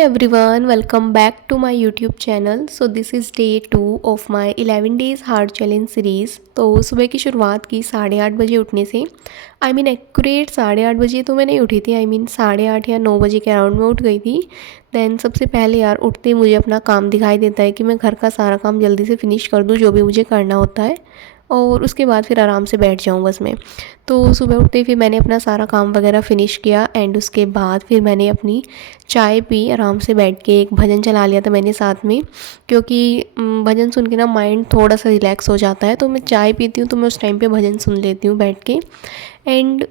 everyone, welcome back to my YouTube channel. So this is day 2 of my 11 days hard challenge series. तो सुबह की शुरुआत की 8:30 बजे उठने से। एक्यूरेट 8:30 बजे तो मैं नहीं उठी थी। 8:30 या 9 बजे के अराउंड में उठ गई थी। देन सबसे पहले यार उठते ही मुझे अपना काम दिखाई देता है कि मैं घर का सारा काम जल्दी से फिनिश कर दूँ जो भी मुझे करना होता है, और उसके बाद फिर आराम से बैठ जाऊँ बस में। तो सुबह उठते ही फिर मैंने अपना सारा काम वगैरह फ़िनिश किया एंड उसके बाद फिर मैंने अपनी चाय पी। आराम से बैठ के एक भजन चला लिया था मैंने साथ में, क्योंकि भजन सुन के ना माइंड थोड़ा सा रिलैक्स हो जाता है। तो मैं चाय पीती हूँ तो मैं उस टाइम पे भजन सुन लेती हूँ बैठ के। एंड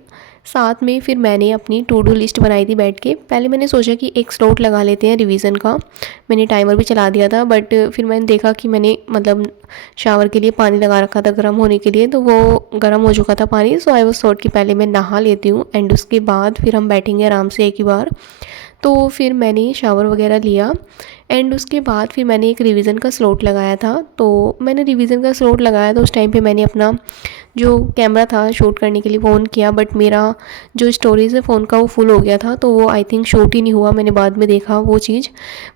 साथ में फिर मैंने अपनी टू डू लिस्ट बनाई थी बैठ के। पहले मैंने सोचा कि एक स्लॉट लगा लेते हैं रिवीजन का। मैंने टाइमर भी चला दिया था, बट फिर मैंने देखा कि मैंने शावर के लिए पानी लगा रखा था गर्म होने के लिए, तो वो गर्म हो चुका था पानी। सो आई वाज थॉट कि पहले मैं नहा लेती हूँ एंड उसके बाद फिर हम बैठेंगे आराम से एक ही बार। तो फिर मैंने शावर वगैरह लिया एंड उसके बाद फिर मैंने एक रिवीजन का स्लॉट लगाया था। तो मैंने रिवीजन का स्लॉट लगाया तो उस टाइम पे मैंने अपना जो कैमरा था शूट करने के लिए फ़ोन किया, बट मेरा जो स्टोरेज है फ़ोन का वो फुल हो गया था, तो वो आई थिंक शूट ही नहीं हुआ। मैंने बाद में देखा वो चीज़,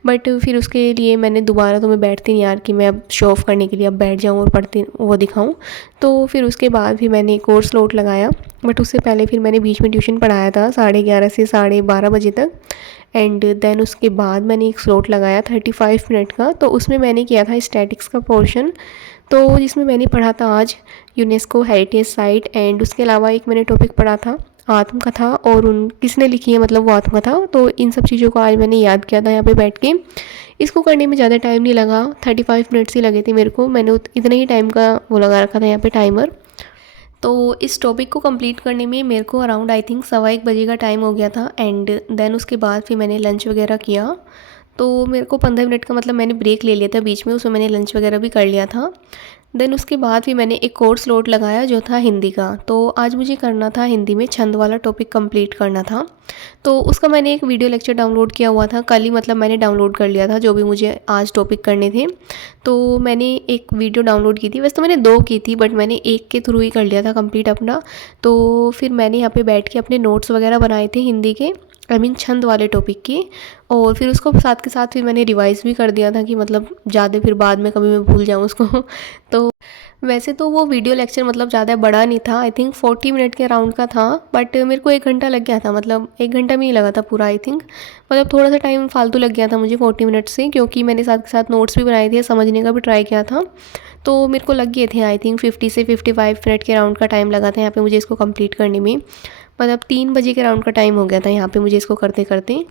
बट फिर उसके लिए मैंने दोबारा, तो मैं बैठती नहीं यार कि मैं अब शो ऑफ़ करने के लिए अब बैठ जाऊँ और पढ़ती वो दिखाऊँ। तो फिर उसके बाद फिर मैंने एक और स्लॉट लगाया, बट उससे पहले फिर मैंने बीच में ट्यूशन पढ़ाया था 11:30 से 12:30 बजे तक। एंड देन उसके बाद मैंने एक स्लॉट लगाया 35 मिनट का। तो उसमें मैंने किया था स्टैटिक्स का पोर्शन, तो जिसमें मैंने पढ़ा था आज यूनेस्को हेरिटेज साइट। एंड उसके अलावा एक मैंने टॉपिक पढ़ा था आत्मकथा, और उन किसने लिखी है मतलब वो आत्मकथा। तो इन सब चीज़ों को आज मैंने याद किया था यहाँ पे बैठ के। इसको करने में ज़्यादा टाइम नहीं लगा, 35 मिनट्स ही लगे थे मेरे को। मैंने इतने ही टाइम का वो लगा रखा था यहाँ पे टाइमर। तो इस टॉपिक को कंप्लीट करने में मेरे को अराउंड आई थिंक 1:15 का टाइम हो गया था। एंड देन उसके बाद फिर मैंने लंच वगैरह किया। तो मेरे को 15 मिनट का मतलब मैंने ब्रेक ले लिया था बीच में, उसमें मैंने लंच वगैरह भी कर लिया था। देन उसके बाद भी मैंने एक और स्लॉट लगाया जो था हिंदी का। तो आज मुझे करना था हिंदी में छंद वाला टॉपिक कंप्लीट करना था। तो उसका मैंने एक वीडियो लेक्चर डाउनलोड किया हुआ था कल ही, मतलब मैंने डाउनलोड कर लिया था जो भी मुझे आज टॉपिक करने थे। तो मैंने एक वीडियो डाउनलोड की थी, वैसे तो मैंने 2 की थी, बट मैंने एक के थ्रू ही कर लिया था कंप्लीट अपना। तो फिर मैंने यहाँ पे बैठ के अपने नोट्स वगैरह बनाए थे हिंदी के, छंद वाले टॉपिक की। और फिर उसको साथ के साथ फिर मैंने रिवाइज़ भी कर दिया था कि मतलब ज़्यादा फिर बाद में कभी मैं भूल जाऊँ उसको। तो वैसे तो वो वीडियो लेक्चर मतलब ज़्यादा बड़ा नहीं था, आई थिंक 40 मिनट के अराउंड का था, बट मेरे को 1 घंटा लग गया था। मतलब 1 घंटा में ही लगा था पूरा आई थिंक। मतलब थोड़ा सा टाइम फालतू लग गया था मुझे 40 मिनट से, क्योंकि मैंने साथ के साथ नोट्स भी बनाए थे, समझने का भी ट्राई किया था। तो मेरे को लग गए थे आई थिंक 50 से 55 मिनट के अराउंड का टाइम लगा था यहाँ पे मुझे इसको कंप्लीट करने में। मतलब 3 बजे के अराउंड का टाइम हो गया था यहाँ पे मुझे इसको करते करते।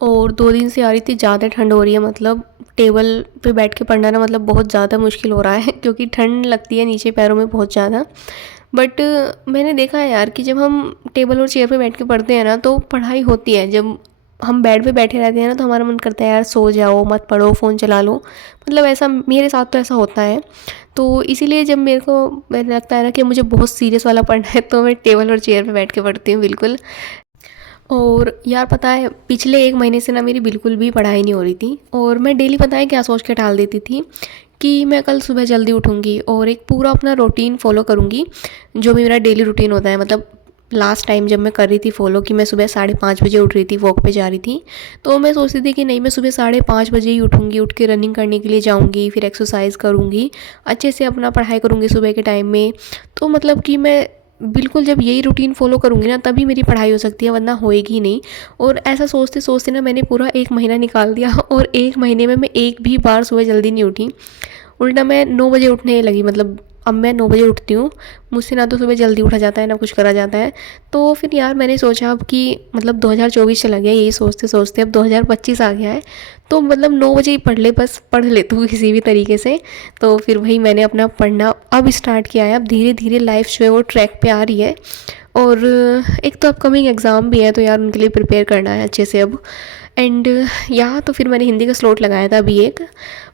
और 2 दिन से आ रही थी ज़्यादा ठंड हो रही है, मतलब टेबल पे बैठ के पढ़ना ना मतलब बहुत ज़्यादा मुश्किल हो रहा है क्योंकि ठंड लगती है नीचे पैरों में बहुत ज़्यादा। बट मैंने देखा है यार कि जब हम टेबल और चेयर पे बैठ के पढ़ते हैं ना तो पढ़ाई होती है। जब हम बेड पे बैठे रहते हैं ना तो हमारा मन करता है यार सो जाओ, मत पढ़ो, फ़ोन चला लो। मतलब ऐसा मेरे साथ तो ऐसा होता है। तो इसीलिए जब मेरे लगता है ना कि मुझे बहुत सीरियस वाला पढ़ना है तो मैं टेबल और चेयर पे बैठ के पढ़ती हूँ बिल्कुल। और यार पता है पिछले 1 महीने से ना मेरी बिल्कुल भी पढ़ाई नहीं हो रही थी, और मैं डेली पता है क्या सोच के टाल देती थी कि मैं कल सुबह जल्दी उठूँगी और एक पूरा अपना रूटीन फॉलो करूँगी जो भी मेरा डेली रूटीन होता है। मतलब लास्ट टाइम जब मैं कर रही थी फॉलो कि मैं सुबह 5:30 बजे उठ रही थी, वॉक पे जा रही थी, तो मैं सोचती थी कि नहीं मैं सुबह 5:30 बजे ही उठूँगी, उठ के रनिंग करने के लिए जाऊँगी, फिर एक्सरसाइज करूँगी, अच्छे से अपना पढ़ाई करूँगी सुबह के टाइम में। तो मतलब कि मैं बिल्कुल जब यही रूटीन फ़ॉलो करूँगी ना तभी मेरी पढ़ाई हो सकती है, वरना होएगी नहीं। और ऐसा सोचते सोचते ना मैंने पूरा 1 महीना निकाल दिया और 1 महीने में मैं एक भी बार सुबह जल्दी नहीं उठी। उल्टा मैं 9 बजे उठने लगी। मतलब अब मैं 9 बजे उठती हूँ, मुझसे ना तो सुबह जल्दी उठा जाता है ना कुछ करा जाता है। तो फिर यार मैंने सोचा अब कि मतलब 2024 चला गया, यही सोचते सोचते अब 2025 आ गया है, तो मतलब 9 बजे ही पढ़ ले, बस पढ़ लेती हूँ किसी भी तरीके से। तो फिर वही मैंने अपना पढ़ना अब स्टार्ट किया है। अब धीरे धीरे लाइफ जो है वो ट्रैक पे आ रही है। और एक तो अपकमिंग एग्ज़ाम भी है तो यार उनके लिए प्रिपेयर करना है अच्छे से अब। एंड यहाँ तो फिर मैंने हिंदी का स्लॉट लगाया था अभी एक,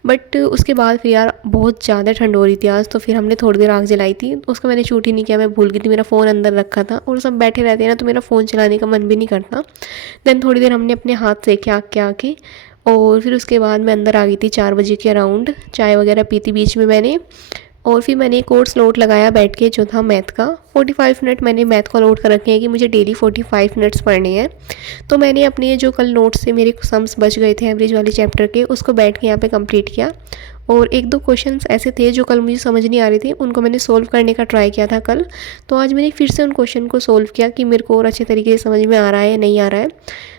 बट उसके बाद फिर यार बहुत ज़्यादा ठंड हो रही थी आज, तो फिर हमने थोड़ी देर आग जलाई थी। उसका मैंने शूट ही नहीं किया, मैं भूल गई थी, मेरा फ़ोन अंदर रखा था और सब बैठे रहते हैं ना तो मेरा फ़ोन चलाने का मन भी नहीं करता। देन थोड़ी देर हमने अपने हाथ सेके आग के आके, और फिर उसके बाद मैं अंदर आ गई थी 4 बजे के अराउंड। चाय वगैरह पी थी बीच में मैंने। और फिर मैंने एक और स्लॉट लगाया बैठ के जो था मैथ का। 45 मिनट मैंने मैथ को अलॉट कर रखे हैं कि मुझे डेली 45 मिनट्स पढ़ने हैं। तो मैंने अपने जो कल नोट्स से मेरे सम्स बच गए थे एवरेज वाले चैप्टर के, उसको बैठ के यहाँ पे कंप्लीट किया। और एक दो क्वेश्चंस ऐसे थे जो कल मुझे समझ नहीं आ रहे थे, उनको मैंने सोल्व करने का ट्राई किया था कल। तो आज मैंने फिर से उन क्वेश्चन को सोल्व किया कि मेरे को और अच्छे तरीके से समझ में आ रहा है नहीं आ रहा है।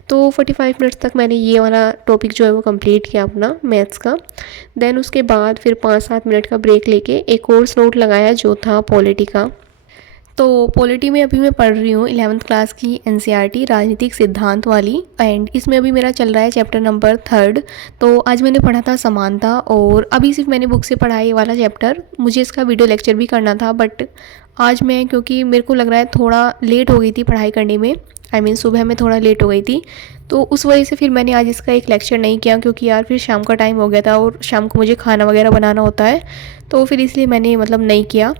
तो 45 मिनट्स तक मैंने ये वाला टॉपिक जो है वो कंप्लीट किया अपना मैथ्स का। देन उसके बाद फिर 5-7 मिनट का ब्रेक लेके एक और नोट लगाया जो था पॉलिटी का। तो पॉलिटी में अभी मैं पढ़ रही हूँ 11th क्लास की एनसीईआरटी राजनीतिक सिद्धांत वाली, एंड इसमें अभी मेरा चल रहा है चैप्टर नंबर 3। तो आज मैंने पढ़ा था समानता, और अभी सिर्फ मैंने बुक से पढ़ा है ये वाला चैप्टर। मुझे इसका वीडियो लेक्चर भी करना था, बट आज मैं, क्योंकि मेरे को लग रहा है थोड़ा लेट हो गई थी पढ़ाई करने में, सुबह में थोड़ा लेट हो गई थी, तो उस वजह से फिर मैंने आज इसका एक लेक्चर नहीं किया, क्योंकि यार फिर शाम का टाइम हो गया था और शाम को मुझे खाना वगैरह बनाना होता है, तो फिर इसलिए मैंने नहीं किया।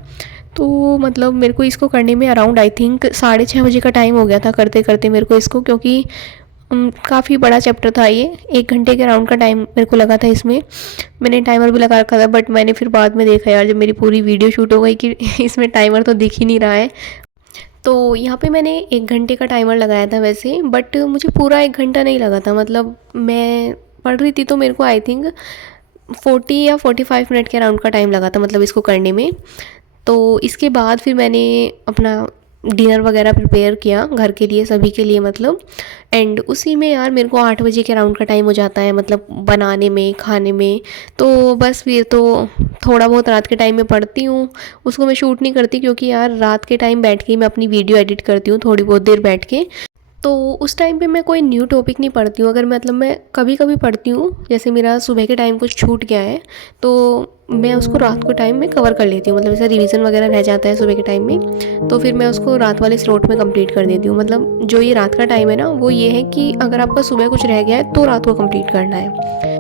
तो मेरे को इसको करने में अराउंड आई थिंक 6:30 बजे का टाइम हो गया था करते करते मेरे को इसको, क्योंकि काफ़ी बड़ा चैप्टर था ये। 1 घंटे के अराउंड का टाइम मेरे को लगा था इसमें। मैंने टाइमर भी लगा रखा था, बट मैंने फिर बाद में देखा यार जब मेरी पूरी वीडियो शूट हो गई कि इसमें टाइमर तो दिख ही नहीं रहा है। तो यहाँ पे मैंने 1 घंटे का टाइमर लगाया था वैसे, बट मुझे पूरा 1 घंटा नहीं लगा था। मैं पढ़ रही थी तो मेरे को आई थिंक 40 या 45 मिनट के अराउंड का टाइम लगा था इसको करने में। तो इसके बाद फिर मैंने अपना डिनर वगैरह प्रिपेयर किया घर के लिए, सभी के लिए एंड उसी में यार मेरे को 8 बजे के अराउंड का टाइम हो जाता है बनाने में, खाने में। तो बस फिर तो थोड़ा बहुत रात के टाइम में पढ़ती हूँ, उसको मैं शूट नहीं करती, क्योंकि यार रात के टाइम बैठ के मैं अपनी वीडियो एडिट करती हूँ थोड़ी बहुत देर बैठ के। तो उस टाइम पे मैं कोई न्यू टॉपिक नहीं पढ़ती हूँ। अगर मैं कभी कभी पढ़ती हूँ, जैसे मेरा सुबह के टाइम कुछ छूट गया है तो मैं उसको रात को टाइम में कवर कर लेती हूँ। जैसे रिवीजन वगैरह रह जाता है सुबह के टाइम में, तो फिर मैं उसको रात वाले स्लॉट में कंप्लीट कर देती हूँ। जो ये रात का टाइम है ना, वो ये है कि अगर आपका सुबह कुछ रह गया है तो रात को कंप्लीट करना है।